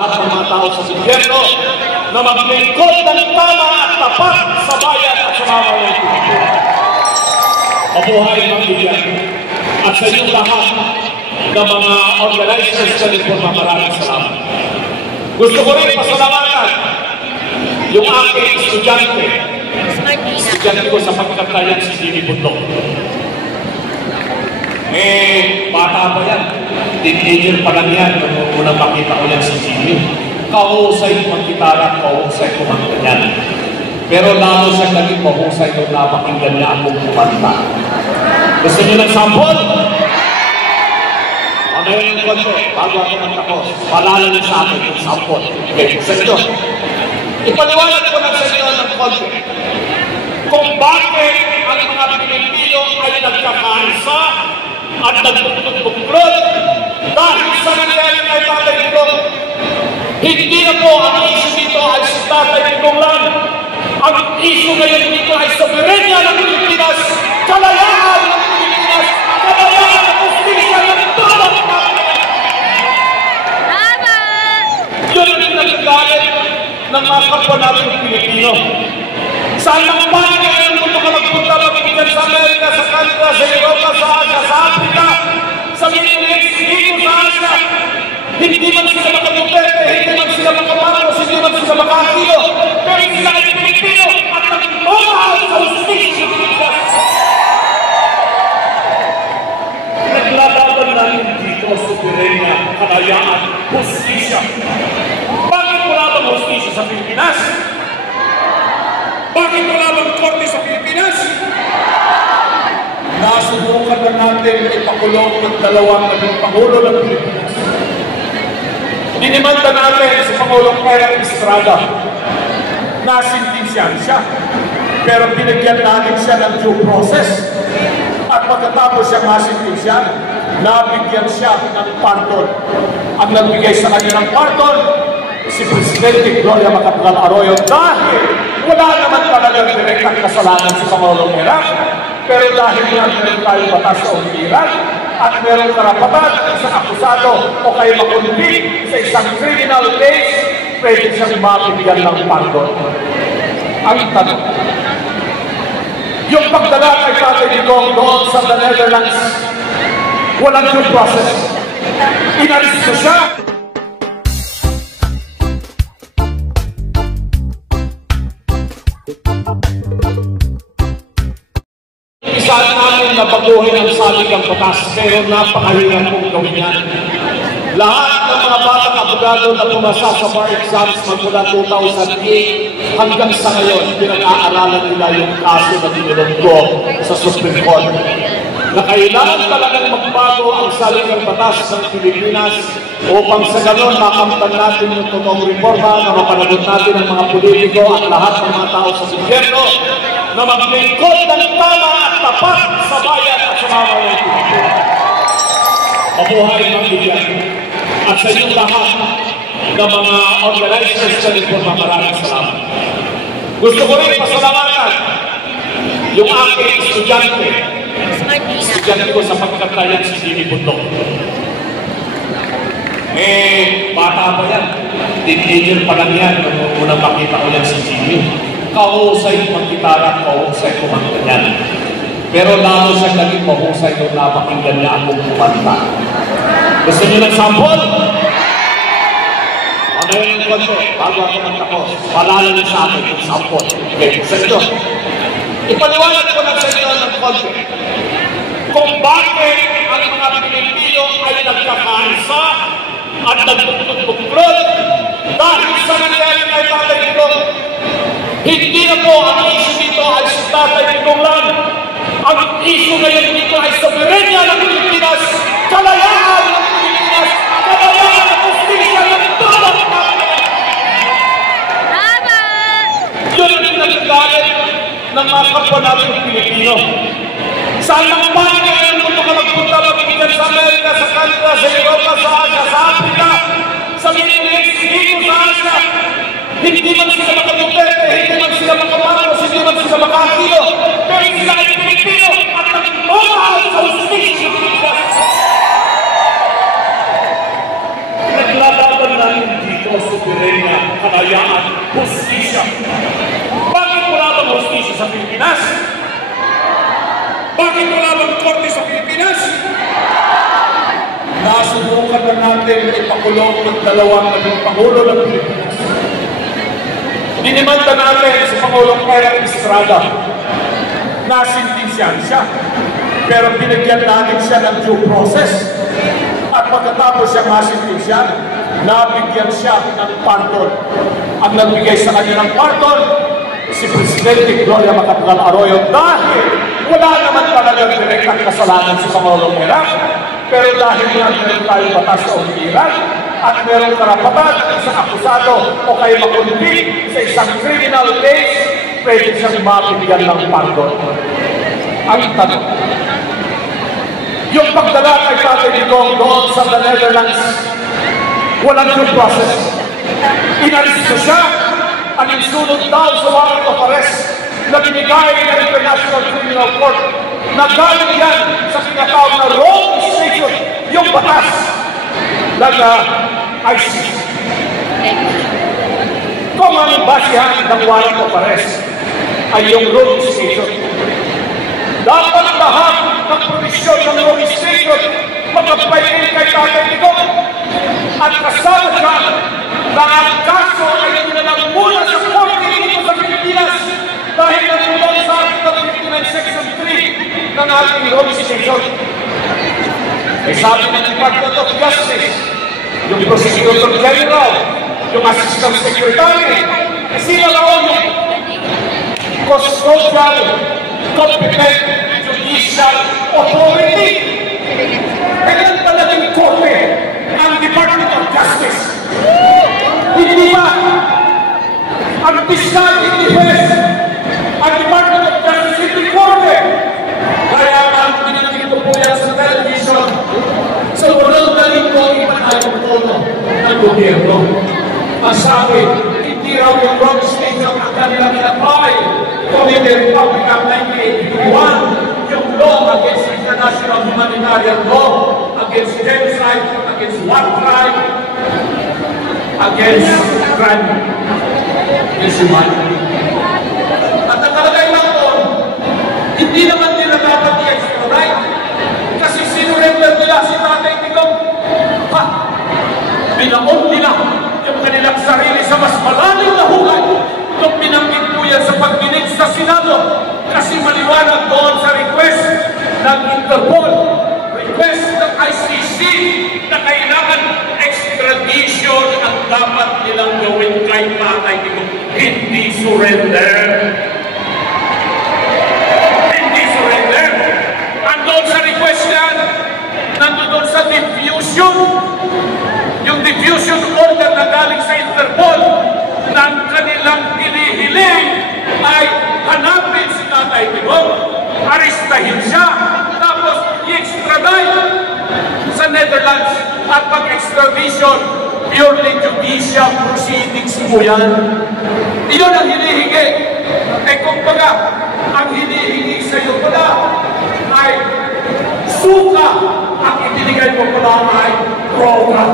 at ang mga tao sa gobyerno na maglingkod ng tama at tapat sa bayan at sa mamamayang Pilipino. Mabuhay mga bigyan at sa inyong lahat ng mga organizers sa reforma, maraming salamat. Gusto ko rin pasalamatan yung aking estudyante ko sa pagkatayan, si Jimmy Bundok. Bata pa yan. Teenager pa lang yan. Nung unang makita ko yan si Jimmy. Kahusay magkitara, kahusay kumanta yan. Pero lalo siya naging mahusay nung napakinggan niya akong kumanta. Gusto niyo ng sample? Mamaya yung kwento, bago ako magtapos, palala niyo sa akin yung sample. Okay, sa inyo. Ipaliwanag ko lang sa inyo ng kwento. Kung bakit ang mga Pilipino ay nagkakaisa at nagtutugtugklod dahil sa nangyari kay Tatay Digong. Hindi na po ang issue dito ay si Tatay Digong lang. Ang issue ngayon dito ay soberenya ng Pilipinas, kalayaan ng Pilipinas, kalayaan ng justisya ng bawat tao. Yun ang nagagalit ng mga kapwa natin Pilipino. Saan ang panig ngayon kung makalagpunta magiging sa Amerika, sa Canada, sa Europa, sa Asia, sa Africa, sa Middle East, dito sa Asia, hindi man sila makatupete, hindi man sila makaparos, hindi man sila makakiyo, pero sila ay Pilipino at nagmamahal sa justisya ng Pilipinas. Naglalaban namin dito sa soberenya, kalayaan, justisya. Bakit wala bang justisya sa Pilipinas? Bakit wala bang korte sa Pilipinas? Nasubukan na natin ipakulong ng dalawang naging Pangulo ng Pilipinas. Dinimanda natin si Pangulong Eric Estrada. Nasintinsyan siya. Pero binigyan natin siya ng due process. At pagkatapos siya masintinsyan, nabigyan siya ng pardon. Ang nagbigay sa kanya ng pardon, si Presidente Gloria Macapagal Arroyo, dahil wala naman talagang direktang kasalanan si Pangulong Eric, pero dahil nga meron tayong batas sa umiiran at meron karapatan ng isang akusado o kayo makundig sa isang criminal case, pwede siyang mabigyan ng pardon. Ang tanong, yung pagdala kay Tatay Digong doon sa the Netherlands, walang due process. Inalis ko siya. Saan namin nabaguhin ang saligang batas, pero napakahirap kong gawin yan. Lahat ng mga batang abogado na pumasa sa bar exams magmula 2008 hanggang sa ngayon, pinag-aaralan nila yung kaso na dinulog ko sa Supreme Court. Na kailangan talagang magbago ang saligang batas ng Pilipinas upang sa ganon makamtan natin yung totoong reforma na mapanagot natin ang mga politiko at lahat ng mga tao sa gobyerno na maglingkod ng tama at tapat sa bayan at sa mamamayang Pilipino. Mabuhay mga bigyan at sa inyong lahat ng mga organizers sa reforma, maraming salamat. Gusto ko rin pasalamatan yung aking estudyante ko sa pagkatayan, si Jimmy Bundok. Bata pa yan. Teenager pa lang yan. Nung unang makita ko yan si Jimmy. Kahusay magkitara, kahusay kumanta yan. Pero lalo siya naging mahusay nung napakinggan niya akong kumanta. Gusto niyo ng sample? Mamaya yung kwento, bago ako magtapos, palala niyo sa akin yung sample. Okay, sa inyo. Ipaliwanag ko lang sa inyo ng kwento. Kung bakit ang mga Pilipino ay nagkakaisa at nagtutugtugklod dahil sa nangyari kay Tatay Digong. Hindi na po ang issue dito ay si Tatay Digong lang. Ang issue ngayon dito ay soberenya ng Pilipinas, kalayaan ng Pilipinas, kalayaan ng justisya ng bawat tao. Yun ang nagagalit ng mga kapwa natin Pilipino. Saan ang panig ngayon kung makalagpunta magiging sa Amerika, sa Canada, sa Europa, sa Asia, sa Africa, sa Middle East, dito sa Asia, hindi man sila makatupete, hindi man sila makaparos, hindi man sila makakiyo, pero sila ay Pilipino at nagmamahal sa justisya ng Pilipinas. Naglalaban namin dito mo soberenya, kalayaan, hustisya. Bakit wala bang hustisya sa Pilipinas? Bakit wala bang korte sa Pilipinas? Nasubukan na natin ipakulong ng dalawang naging Pangulo ng Pilipinas. Dinimanda natin si Pangulong Kaya Estrada. Nasintinsyan siya. Pero binigyan natin siya ng due process. At pagkatapos siya masintinsyan, nabigyan siya ng pardon. Ang nagbigay sa kanya ng pardon, si Presidente Gloria Macapagal Arroyo, dahil wala naman talagang direktang kasalanan si Pangulong Kaya. Pero dahil nga meron tayong batas sa umiiran at meron karapatan isang akusado o kayo makundig sa isang criminal case, pwede siyang mabigyan ng pardon. Ang tanong, yung pagdala kay Tatay Digong doon sa the Netherlands, walang due process. Inalis ko siya, ang insunod daw sa warrant of arrest na binigay ng International Criminal Court. Nagaling yan sa tinatawag na Rome Statute, yung batas ng ICC. Kung ang basihan ng warrant of arrest ay yung Rome Statute, dapat lahat ng provisyon ng Rome Statute magpapailin kay Tatay Digong at kasama siya na ang kaso ay tinalang muna sa korte dito sa Pilipinas dahil natulong sa Article 59 Section 3 ng ating Rome Statute. Ay sabi ng Department of Justice, yung Prosecutor General, yung Assistant Secretary, sila raw yung custodial competent judicial authority. Kailan talagang korte ang Department of Justice? Hindi ba ang Fiscal Defense, ang Department of Justice, hindi korte? Kaya ang pinagigit ko po yan sa television, sa walang galing ko ipatayong tono ng gobyerno. Ang sabi, hindi raw yung Rome Statute ang kanilang in-apply kung in the Republic of 1981, yung law against international humanitarian law, against genocide, against war crime, against crime against humanity. At nakalagay lang doon, hindi naman nila dapat i-extradite kasi sinurrender nila si Tatay Digong. Ha! Binaon nila yung kanilang sarili sa mas malalim na hukay nung binanggit po yan sa pagdinig sa Senado kasi maliwanag doon sa request ng Interpol, request ng ICC na kailangan extradition ang dapat nilang gawin kay Tatay Digong. Hindi surrender. Hindi surrender. Andun sa request yan, nandun sa diffusion. Yung diffusion order na galing sa Interpol na ang kanilang hinihiling ay hanapin si Tatay Digong, aristahin siya, tapos i-extradite sa Netherlands at pag-extradition, purely judicial proceedings po yan. Iyon ang hinihingi. Eh kung baga, ang hinihingi sa iyo pala ay suka, ang ibinigay mo pala ay program.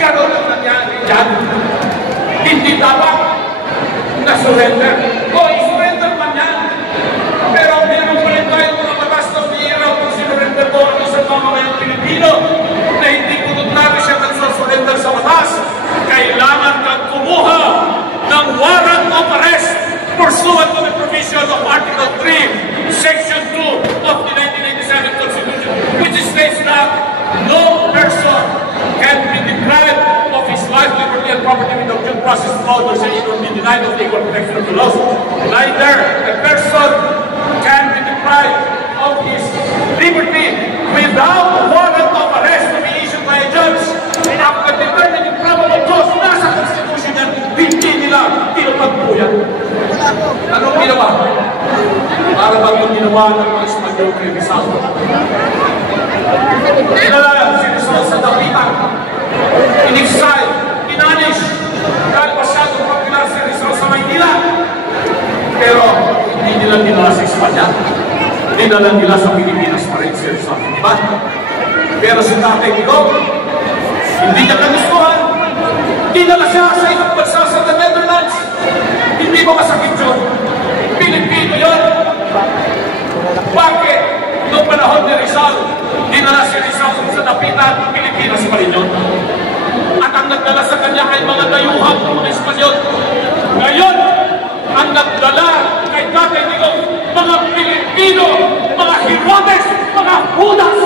Ganon ang nangyari dyan. Hindi dapat na surrender. O, i-surrender man yan. Pero meron pa rin tayo mga batas na umiiraw kung sinurrender mo ang isang mamamayang Pilipino na hindi voluntaryo siya nagsusurrender sa batas. Kailangan kang kumuha ng warrant of arrest pursuant to the provision of Article 3, Section 2 of the 1987 Constitution, which states that no person can be deprived of his life, liberty, and property without due process of law, nor shall he be denied of the equal protection of the laws. Neither a person can be deprived of his liberty without warrant of arrest to be issued by a judge. After determining probable cause, nasa Constitution yan, hindi nila tinupag po yan. Anong ginawa? Para bang yung ginawa ng mga Ismael kay Rizal? Dinala si Rizal sa dapitan, in-exile, in-anish, dahil masyadong pagkilar si Rizal sa Maynila. Pero hindi nila dinala sa Espanya. Dinala nila sa Pilipinas pa rin si Rizal. Diba? Pero si Tatay Digong, hindi niya kagustuhan. dinala siya sa ibang bansa sa the Netherlands. Hindi mo masakit yun. Pilipino yun. Bakit? Noong panahon ni Rizal, dinala si Rizal sa dapitan, Pilipinas pa rin yun. At ang nagdala sa kanya ay mga dayuhan ng mga Espanyol. Ngayon, ang nagdala kay Tatay Digong, mga Pilipino, mga Herodes, mga Judas.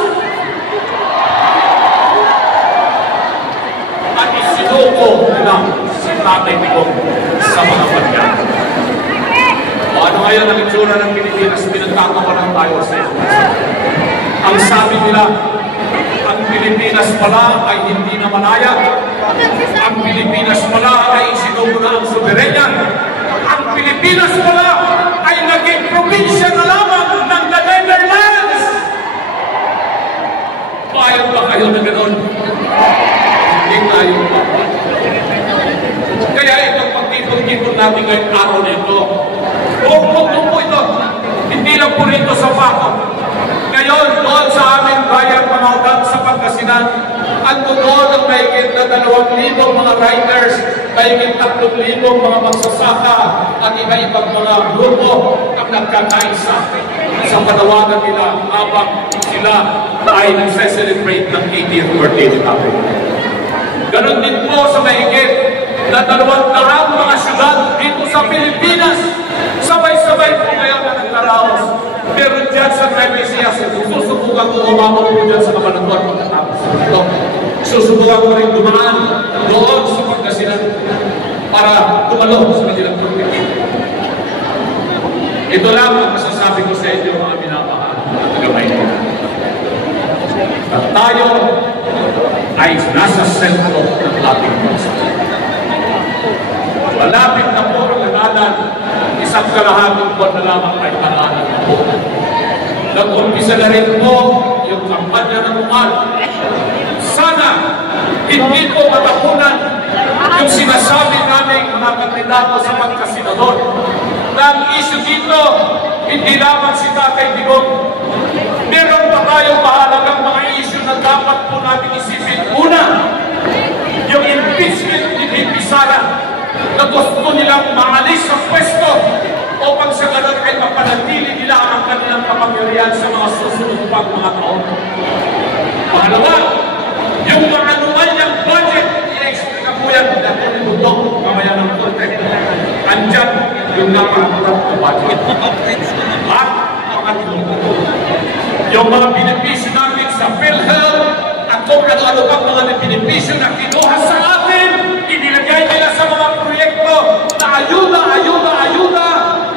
At isinuko nila si Tatay Digong sa mga banyan. O ano ngayon ang itsura ng Pilipinas? Pinagkakawalan tayo sa iyo. Ang sabi nila, ang Pilipinas pala ay hindi na malaya. Ang Pilipinas pala ay isinuko na ang soberenya. Ang Pilipinas pala ay naging probinsya na lamang ng the Netherlands. Payag ba kayo na gano'n? Hindi tayo pa. Kaya itong pagtipon-tipon natin ngayong araw na ito, buong po ito, hindi lang po rito sa Paco. Ngayon, doon sa aming bayan Pangaudan sa Pangasinan, at doon ang mahigit na 2,000 mga riders, mahigit 3,000 mga magsasaka, at iba-ibang mga grupo ang nagkakaisa sa panawagan nila habang sila ay nagse-celebrate ng 80th birthday ni Tatay. Ganon din po sa mahigit na 200 mga syudad dito sa Pilipinas. Sabay-sabay po ngayon na nagkaraos. Pero dyan sa Nueva Ecija, susubukan ko umabot po dyan sa Cabanatuan pagkatapos ito. Susubukan ko rin dumaan doon sa Pangasinan para tumalo sa kanilang pagkakas. Ito lang ang masasabi ko sa inyo, mga minamahal at tagamay. At tayo ay nasa sentro ng ating bansa. Malapit na po ang halalan, isang kalahating buwan na lamang ay halalan po. Nag-umpisa na rin po yung kampanya ng umal. Sana hindi po matapunan yung sinasabi namin mga kandidato sa pagkasenador. Na ang issue dito, hindi lamang si Tatay Digong. Meron pa tayong mahalagang mga issue na dapat po natin isipin. Una, yung impeachment ni VP Sara na gusto nilang maalis sa pwesto upang sa ganun ay mapanatili nila ang kanilang kapangyarihan sa mga susunod pang mga taon. Pangalawa, yung mga anuman niyang budget, i-explain po yan na po ni Budok, mamaya ng kontek. Andyan yung napakakulat na budget. At yung mga benepisyo namin sa PhilHealth at kung ano-ano pang mga benepisyo na kinuha sa atin, inilagay nila sa mga proyekto na ayuda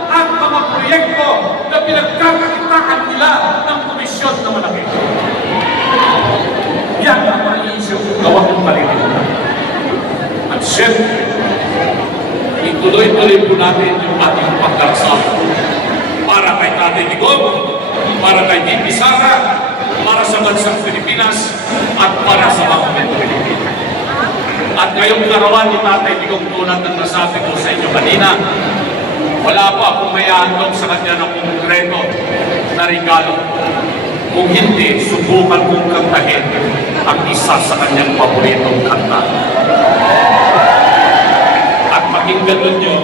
at mga proyekto na pinagkakakitaan nila ng komisyon na malaki. Yan ang mga issue gawa ng palilimutan. At siyempre, ituloy-tuloy po natin yung ating pagdarasal para kay Tatay Digong, para kay VP Sara, para sa bansang Pilipinas, at para sa mga Pilipino. At ngayong larawan ni Tatay Digong tulad ng nasabi ko sa inyo kanina, wala pa akong may handog sa kanya ng konkreto na regalo. Kung hindi, subukan kong kantahin ang isa sa kanyang paboritong kanta. At pakinggan ninyo